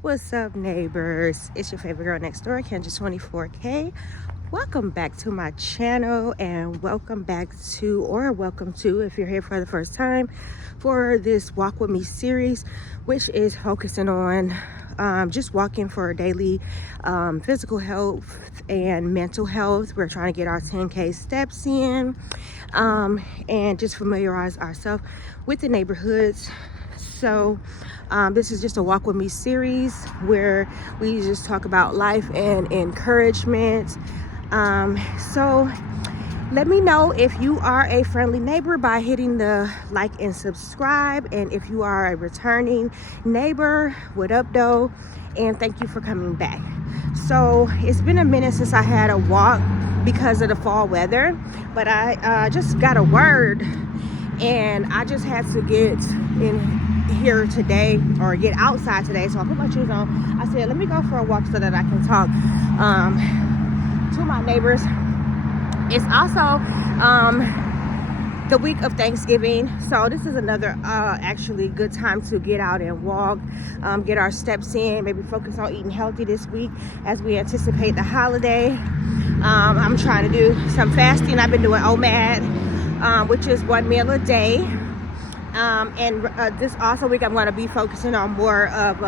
What's up, neighbors? It's your favorite girl next door, Kendra24K. Welcome back to my channel, and welcome to, if you're here for the first time, for this Walk With Me series, which is focusing on just walking for daily physical health and mental health. We're trying to get our 10K steps in and just familiarize ourselves with the neighborhoods. So this is just a Walk With Me series where we just talk about life and encouragement. So let me know if you are a friendly neighbor by hitting the like and subscribe. And if you are a returning neighbor, what up, though? And thank you for coming back. So it's been a minute since I had a walk because of the fall weather, but I just got a word and I just had to get in here today, or get outside today. So I put my shoes on. I said, let me go for a walk so that I can talk to my neighbors. It's also the week of Thanksgiving, so this is another actually good time to get out and walk, get our steps in, maybe focus on eating healthy this week as we anticipate the holiday. I'm trying to do some fasting. I've been doing OMAD, which is 1 meal a day. And this also week I'm going to be focusing on more of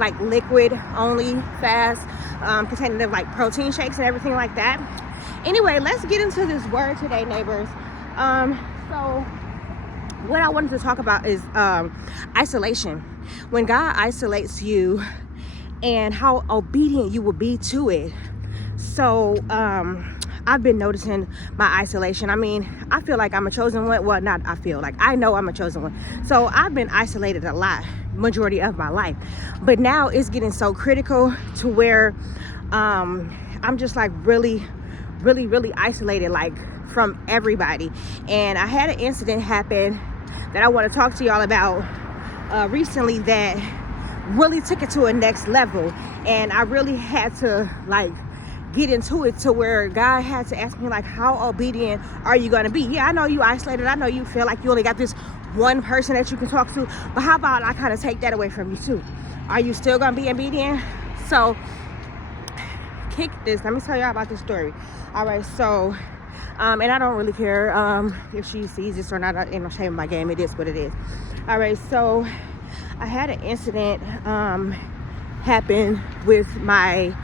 like liquid only fast, containing of like protein shakes and everything like that. Anyway, let's get into this word today, neighbors. So what I wanted to talk about is isolation. When God isolates you and how obedient you will be to it. So I've been noticing my isolation. I mean, I feel like I'm a chosen one. Well, not I feel like, I know I'm a chosen one. So I've been isolated a lot, majority of my life. But now it's getting so critical to where I'm just like really isolated, like from everybody. And I had an incident happen that I want to talk to y'all about recently that really took it to a next level. And I really had to like get into it to where God had to ask me, like, how obedient are you going to be? Yeah, I know you isolated. I know you feel like you only got this one person that you can talk to, but how about I kind of take that away from you too? Are you still going to be obedient? So kick this. Let me tell y'all about this story. All right, so and I don't really care if she sees this or not. Ain't no shame in my game. It is what it is. All right, so I had an incident happen with my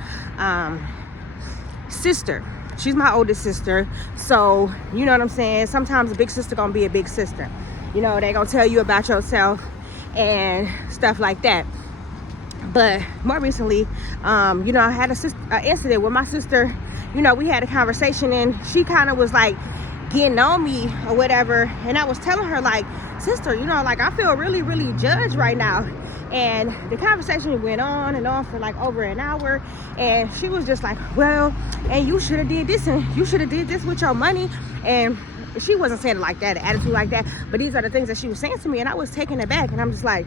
sister. She's my oldest sister, so you know what I'm saying. Sometimes a big sister gonna be a big sister. You know, they gonna tell you about yourself and stuff like that. But more recently, you know, I had an incident with my sister. You know, we had a conversation and she kind of was like getting on me or whatever. And I was telling her, like, sister, you know, like I feel really judged right now. And the conversation went on and on for like over an hour. And she was just like, well, and you should have did this and you should have did this with your money. And she wasn't saying it like that, attitude like that. But these are the things that she was saying to me. And I was taken aback. And I'm just like,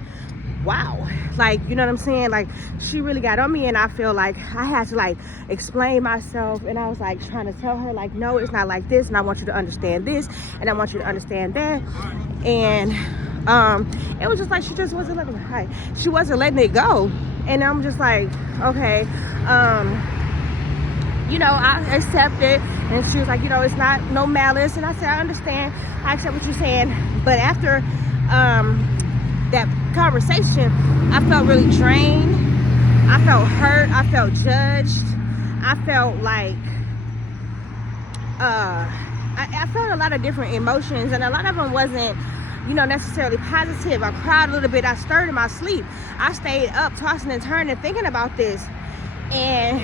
wow, like, you know what I'm saying? Like, she really got on me, and I feel like I had to like explain myself. And I was like trying to tell her, like, no, it's not like this, and I want you to understand this, and I want you to understand that. And it was just like she just wasn't letting she wasn't letting it go. And I'm just like, okay, you know, I accept it. And she was like, you know, it's not no malice. And I said, I understand, I accept what you're saying. But after that conversation, I felt really drained. I felt hurt. I felt judged. I felt like I felt a lot of different emotions, and a lot of them wasn't, you know, necessarily positive. I cried a little bit. I stirred in my sleep. I stayed up tossing and turning thinking about this. And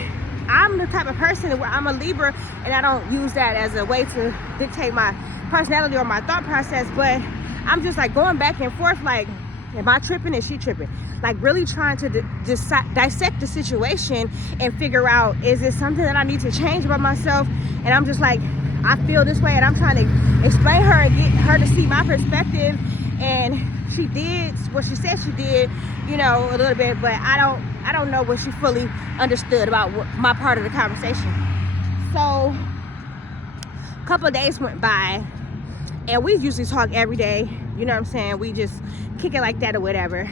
I'm the type of person where I'm a Libra, and I don't use that as a way to dictate my personality or my thought process, but I'm just like going back and forth, like, am I tripping? Is she tripping? Like really trying to dissect the situation and figure out, is it something that I need to change about myself? And I'm just like, I feel this way, and I'm trying to explain her and get her to see my perspective. And she did what she said she did, you know, a little bit, but I don't know what she fully understood about my part of the conversation. So a couple of days went by, and we usually talk every day, you know what I'm saying? We just kick it like that or whatever.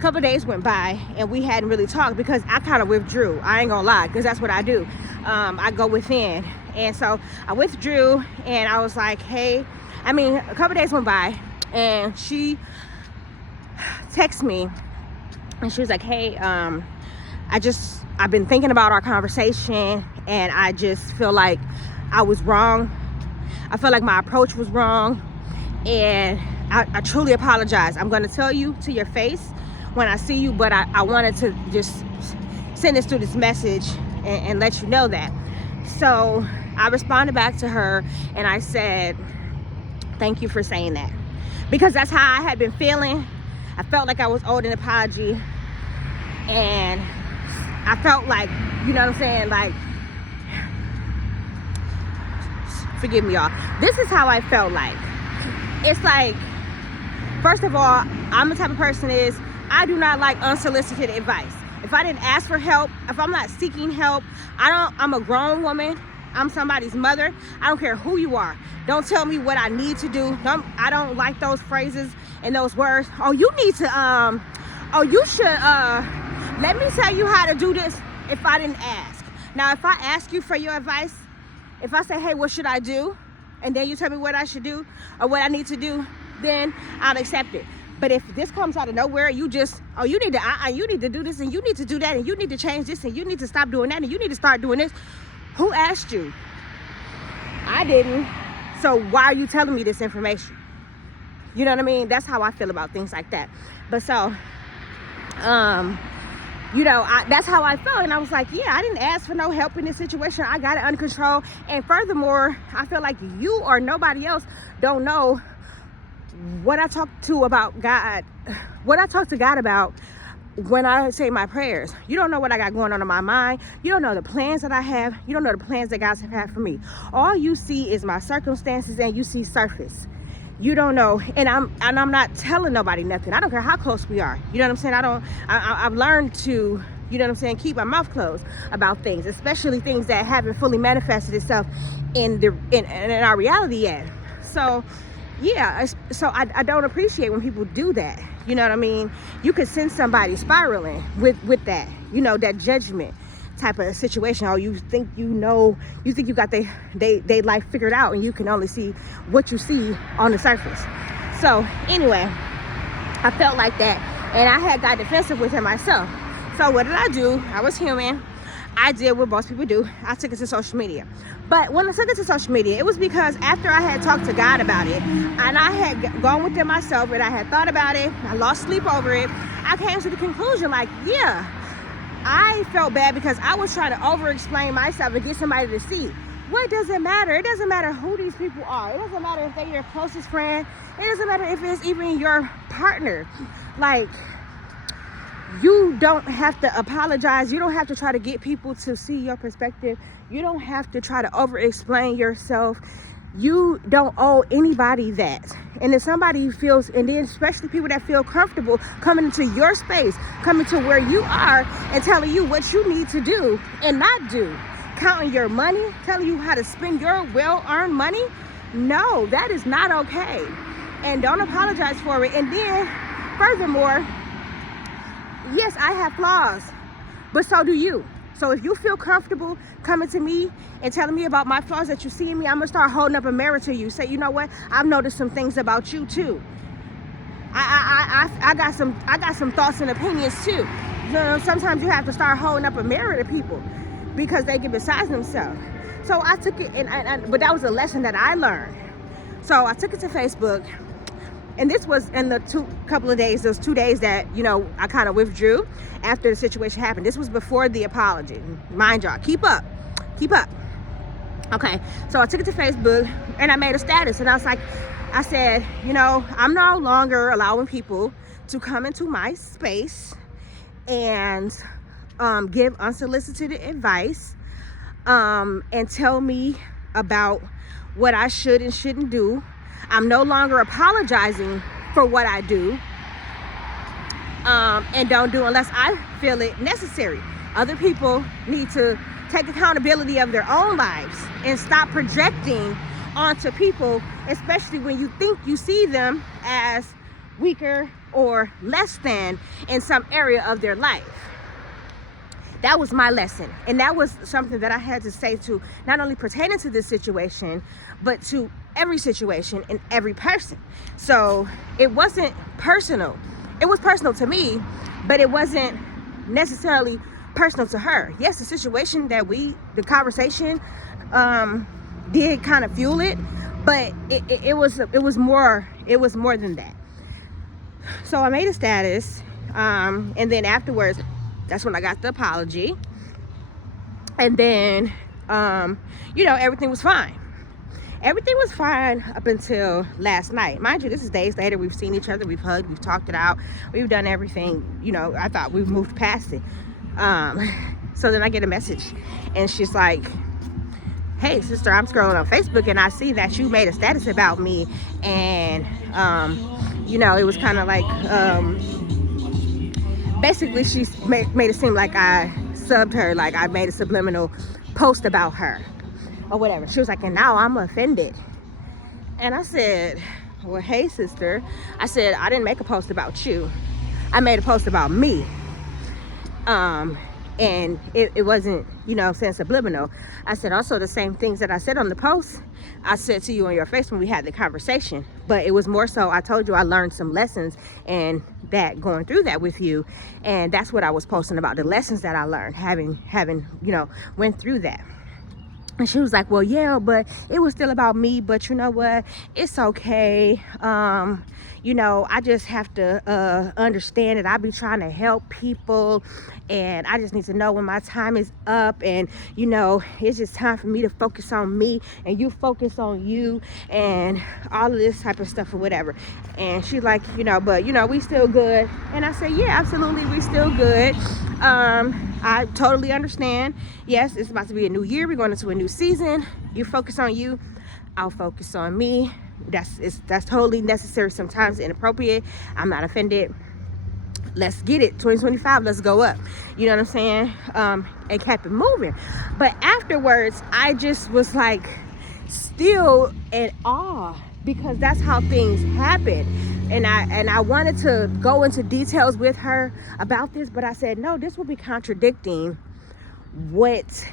a couple of days went by and we hadn't really talked because I kind of withdrew. I ain't gonna lie, because that's what I do. I go within. And so I withdrew and I was like, hey, a couple of days went by and she texted me and she was like, hey, I've been thinking about our conversation and I just feel like I was wrong. I feel like my approach was wrong, and I truly apologize. I'm going to tell you to your face when I see you, but I wanted to just send this through this message and let you know that. So I responded back to her and I said, thank you for saying that, because that's how I had been feeling. I felt like I was owed an apology, and I felt like, you know what I'm saying, like, forgive me, y'all. This is how I felt like. It's like, first of all, I'm the type of person I do not like unsolicited advice. If I didn't ask for help, if I'm not seeking help, I'm a grown woman. I'm somebody's mother. I don't care who you are. Don't tell me what I need to do. I don't like those phrases and those words. Oh, you need to, you should, let me tell you how to do this if I didn't ask. Now, if I ask you for your advice, if I say, hey, what should I do? And then you tell me what I should do or what I need to do, then I'll accept it. But if this comes out of nowhere, you just, you need to do this and you need to do that and you need to change this and you need to stop doing that and you need to start doing this. Who asked you? I didn't. So why are you telling me this information? You know what I mean? That's how I feel about things like that. But so, that's how I felt. And I was like, yeah, I didn't ask for no help in this situation. I got it under control. And furthermore, I feel like you or nobody else don't know what I talk to God about when I say my prayers. You don't know what I got going on in my mind. You don't know the plans that I have. You don't know the plans that God's had for me. All you see is my circumstances and you see surface. You don't know, and I'm not telling nobody nothing. I don't care how close we are. You know what I'm saying? I've learned to, you know what I'm saying, keep my mouth closed about things, especially things that haven't fully manifested itself in our reality yet. So, yeah, so I don't appreciate when people do that. You know what I mean? You could send somebody spiraling with that, that judgment type of situation. Oh, you think you got they life figured out, and you can only see what you see on the surface. So anyway, I felt like that, and I had got defensive with him myself. So what did I do? I was human. I did what most people do. I took it to social media. But when I took it to social media, it was because after I had talked to God about it, and I had gone with it myself, and I had thought about it, I lost sleep over it, I came to the conclusion, like, yeah, I felt bad because I was trying to over-explain myself and get somebody to see. What does it matter? It doesn't matter who these people are. It doesn't matter if they're your closest friend. It doesn't matter if it's even your partner. Like, you don't have to apologize. You don't have to try to get people to see your perspective. You don't have to try to over-explain yourself. You don't owe anybody that. And if somebody feels, and then especially people that feel comfortable coming into your space, coming to where you are and telling you what you need to do and not do, counting your money, telling you how to spend your well-earned money, no, that is not okay. And don't apologize for it. And then furthermore, yes, I have flaws, but so do you. So if you feel comfortable coming to me and telling me about my flaws that you see in me, I'm gonna start holding up a mirror to you. Say, you know what? I've noticed some things about you too. I got some thoughts and opinions too. Sometimes you have to start holding up a mirror to people because they get beside themselves. So I took it, but that was a lesson that I learned. So I took it to Facebook. And this was in the couple of days, those 2 days that, I kind of withdrew after the situation happened. This was before the apology. Mind y'all, keep up. Okay, so I took it to Facebook and I made a status. And I said, I'm no longer allowing people to come into my space and give unsolicited advice and tell me about what I should and shouldn't do. I'm no longer apologizing for what I do and don't do unless I feel it necessary. Other people need to take accountability of their own lives and stop projecting onto people, especially when you think you see them as weaker or less than in some area of their life. That was my lesson. And that was something that I had to say to not only pertaining to this situation, but to every situation and every person. So it wasn't personal. It was personal to me, but it wasn't necessarily personal to her. Yes, the situation that the conversation did kind of fuel it, but it was more than that. So I made a status, and then afterwards, that's when I got the apology. And then, everything was fine. Everything was fine up until last night. Mind you, this is days later. We've seen each other, we've hugged, we've talked it out, we've done everything. I thought we've moved past it. So then I get a message, and she's like, hey, sister, I'm scrolling on Facebook, and I see that you made a status about me. And, it was kind of like, basically she made it seem like I subbed her, like I made a subliminal post about her or whatever. She was like, and now I'm offended. And I said, well, hey, sister. I said, I didn't make a post about you. I made a post about me. And it wasn't, saying subliminal. I said also the same things that I said on the post, I said to you on your face when we had the conversation. But it was more so, I told you I learned some lessons, and that going through that with you. And that's what I was posting about, the lessons that I learned having went through that. And she was like, well, yeah, but it was still about me. But you know what? It's okay. I just have to understand that I be trying to help people, and I just need to know when my time is up, and it's just time for me to focus on me and you focus on you and all of this type of stuff or whatever. And she's like, but we still good. And I said, yeah, absolutely, we still good. I totally understand. Yes, it's about to be a new year. We're going into a new season. You focus on you, I'll focus on me. That's totally necessary, sometimes inappropriate. I'm not offended. Let's get it. 2025, let's go up. You know what I'm saying? And kept it moving. But afterwards, I just was like still in awe, because that's how things happen. And I wanted to go into details with her about this, but I said, no, this will be contradicting what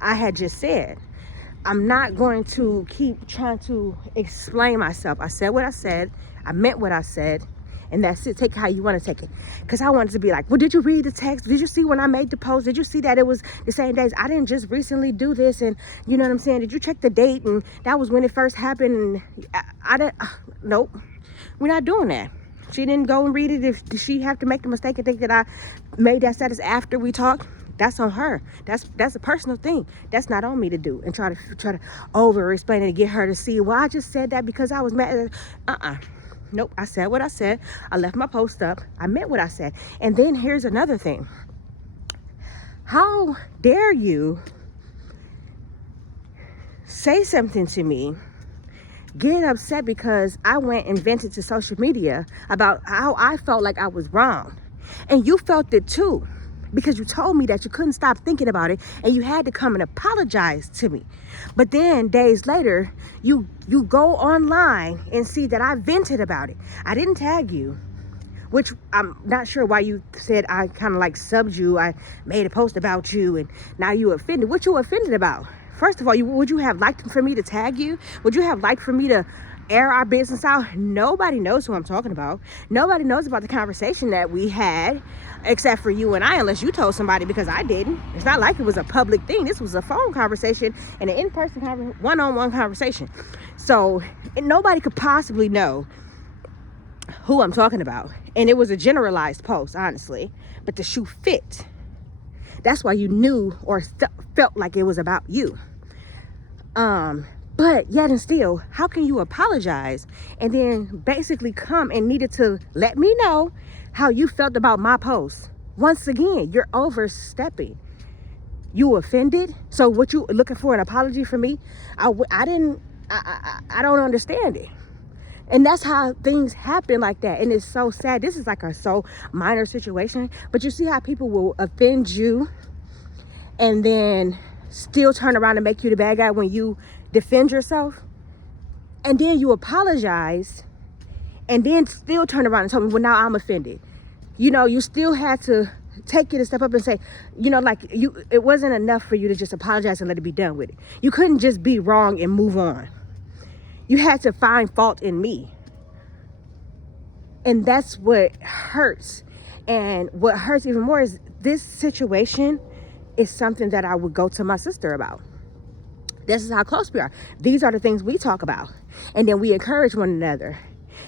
I had just said. I'm not going to keep trying to explain myself. I said what I said. I meant what I said. And that's it. Take it how you want to take it. Because I wanted to be like, well, did you read the text? Did you see when I made the post? Did you see that it was the same days? I didn't just recently do this. And you know what I'm saying? Did you check the date? And that was when it first happened. And I didn't. Nope. We're not doing that. She didn't go and read it. Did she have to make the mistake and think that I made that status after we talked? That's on her. That's a personal thing. That's not on me to do and try to over explain it and get her to see. Well, I just said that because I was mad. Nope. I said what I said. I left my post up. I meant what I said. And then here's another thing. How dare you say something to me, get upset because I went and vented to social media about how I felt like I was wrong, and you felt it too, because you told me that you couldn't stop thinking about it and you had to come and apologize to me. But then days later, you go online and see that I vented about it. I didn't tag you, which I'm not sure why you said I kind of like subbed you. I made a post about you and now you offended. What you offended about? First of all, would you have liked for me to tag you? Would you have liked for me to air our business out? Nobody knows who I'm talking about. Nobody knows about the conversation that we had except for you and I, unless you told somebody, because I didn't. It's not like it was a public thing. This was a phone conversation and an in-person one-on-one conversation. So nobody could possibly know who I'm talking about. And it was a generalized post, honestly, but the shoe fit. That's why you knew or felt like it was about you. But yet and still, how can you apologize and then basically come and needed to let me know how you felt about my post? Once again, you're overstepping. You offended? So what you looking for, an apology from me? I don't understand it. And that's how things happen like that. And it's so sad. This is like a so minor situation, but you see how people will offend you and then still turn around and make you the bad guy when you defend yourself. And then you apologize and then still turn around and tell me, well, now I'm offended. You know, you still had to take it a step up and say, you know, like, it wasn't enough for you to just apologize and let it be done with it. You couldn't just be wrong and move on. You had to find fault in me. And that's what hurts. And what hurts even more is this situation is something that I would go to my sister about. This is how close we are. These are the things we talk about. And then we encourage one another.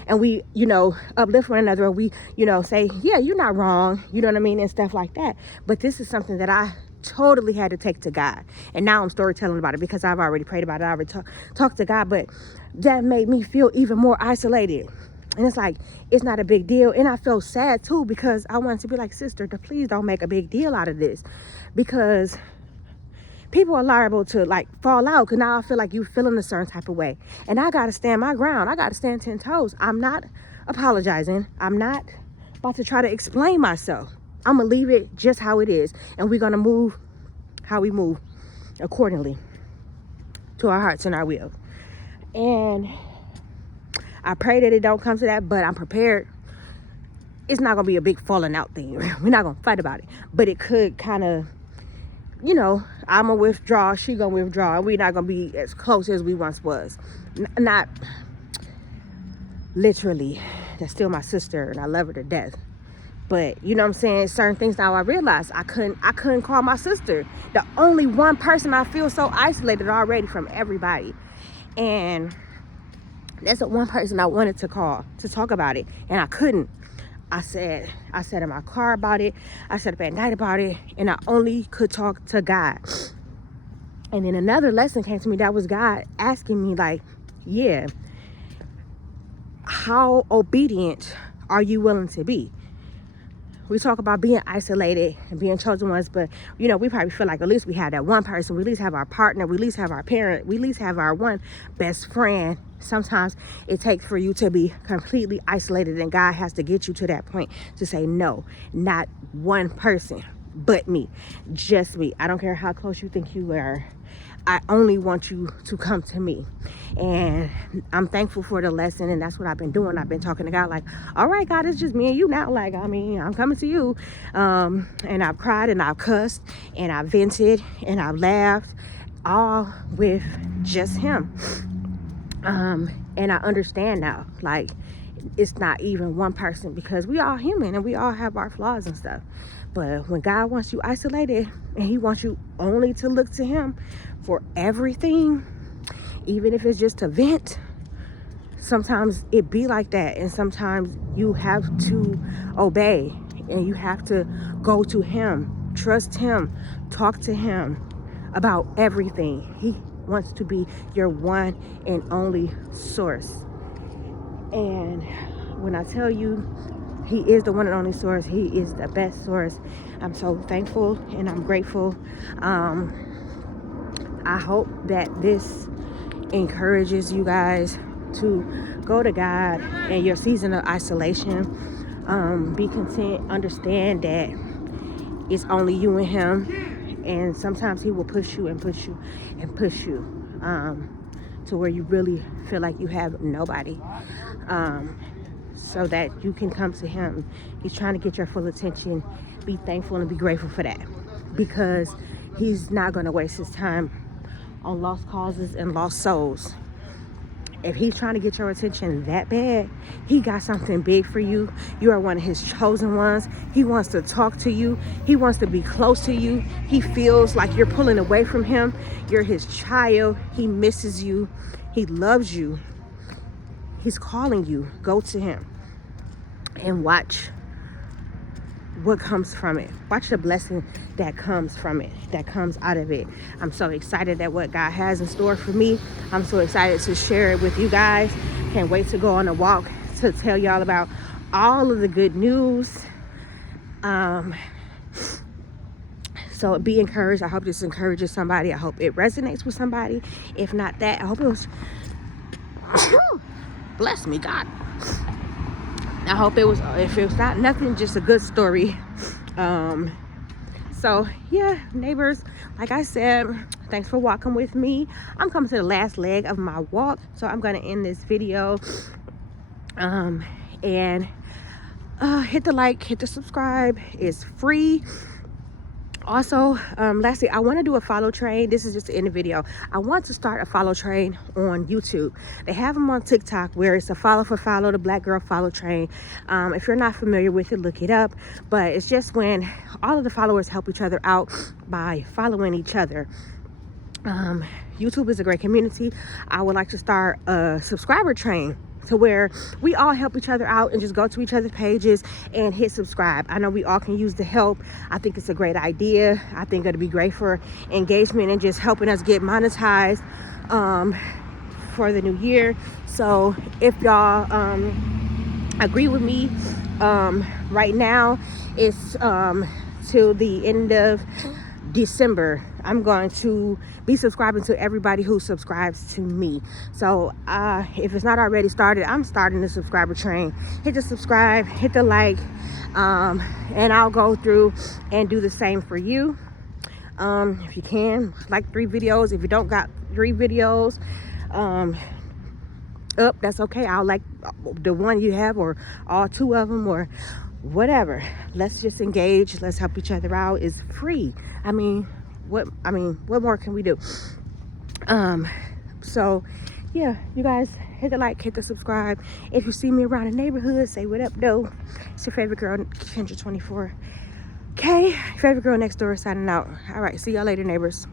And we, you know, uplift one another. We, you know, say, yeah, you're not wrong. You know what I mean? And stuff like that. But this is something that I totally had to take to God. And now I'm storytelling about it because I've already prayed about it. I already talked to God. But that made me feel even more isolated. And it's like, it's not a big deal. And I felt sad too, because I wanted to be like, sister, please don't make a big deal out of this. Because people are liable to like fall out, because now I feel like you feeling a certain type of way. And I got to stand my ground. I got to stand 10 toes. I'm not apologizing. I'm not about to try to explain myself. I'm going to leave it just how it is. And we're going to move how we move accordingly to our hearts and our will. And I pray that it don't come to that, but I'm prepared. It's not going to be a big falling out thing. We're not going to fight about it. But it could kind of, you know, I'm going to withdraw. She going to withdraw. We're not going to be as close as we once was. Not literally. That's still my sister, and I love her to death. But, you know what I'm saying? Certain things now I realized I couldn't call my sister. The only one person I feel so isolated already from everybody. And that's the one person I wanted to call to talk about it, and I couldn't. I said in my car about it. I said up at night about it, and I only could talk to God. And then another lesson came to me. That was God asking me, like, yeah, how obedient are you willing to be? We talk about being isolated and being chosen ones, but, you know, we probably feel like at least we have that one person. We at least have our partner. We at least have our parent. We at least have our one best friend. Sometimes it takes for you to be completely isolated, and God has to get you to that point to say, no, not one person but me, just me. I don't care how close you think you are. I only want you to come to me. And I'm thankful for the lesson, and that's what I've been doing. I've been talking to God like, all right, God, it's just me and you now. Like, I mean, I'm coming to you. And I've cried and I've cussed and I've vented and I've laughed, all with just him. And I understand now, like, it's not even one person, because we all human and we all have our flaws and stuff. But when God wants you isolated and he wants you only to look to him for everything, even if it's just to vent, sometimes it be like that. And sometimes you have to obey, and you have to go to him, trust him, talk to him about everything. He wants to be your one and only source. And when I tell you he is the one and only source, he is the best source, I'm so thankful and I'm grateful. I hope that this encourages you guys to go to God in your season of isolation. Be content, understand that it's only you and him, and sometimes he will push you and push you and push you to where you really feel like you have nobody, so that you can come to him. He's trying to get your full attention. Be thankful and be grateful for that, because he's not going to waste his time on lost causes and lost souls. If he's trying to get your attention that bad, he got something big for you. You are one of his chosen ones. He wants to talk to you. He wants to be close to you. He feels like you're pulling away from him. You're his child. He misses you. He loves you. He's calling you. Go to him and watch what comes from it. Watch the blessing that comes from it, that comes out of it. I'm so excited at what God has in store for me. I'm so excited to share it with you guys. Can't wait to go on a walk to tell y'all about all of the good news. So be encouraged. I hope this encourages somebody. I hope it resonates with somebody. If not that, I hope it was bless me, God. I hope it was, if it was not nothing, just a good story. So yeah, neighbors, like I said, thanks for walking with me. I'm coming to the last leg of my walk, so I'm going to end this video And hit the like, hit the subscribe. It's free. Also, lastly, I want to do a follow train. This is just the end of the video. I want to start a follow train on YouTube. They have them on TikTok where it's a follow for follow, the Black Girl Follow Train. If you're not familiar with it, look it up. But it's just when all of the followers help each other out by following each other. YouTube is a great community. I would like to start a subscriber train to where we all help each other out and just go to each other's pages and hit subscribe. I know we all can use the help. I think it's a great idea. I think it'll be great for engagement and just helping us get monetized for the new year. So if y'all agree with me, right now it's till the end of December. I'm going to be subscribing to everybody who subscribes to me. So if it's not already started, I'm starting the subscriber train. Hit the subscribe, hit the like, and I'll go through and do the same for you. If you can, like 3 videos. If you don't got 3 videos up, that's okay. I'll like the one you have, or all 2 of them, or whatever. Let's just engage. Let's help each other out. It's free. What more can we do? So yeah, you guys hit the like, hit the subscribe. If you see me around the neighborhood, say what up, though. It's your favorite girl, Kendra 24K. Favorite girl next door, signing out. All right, see y'all later, neighbors.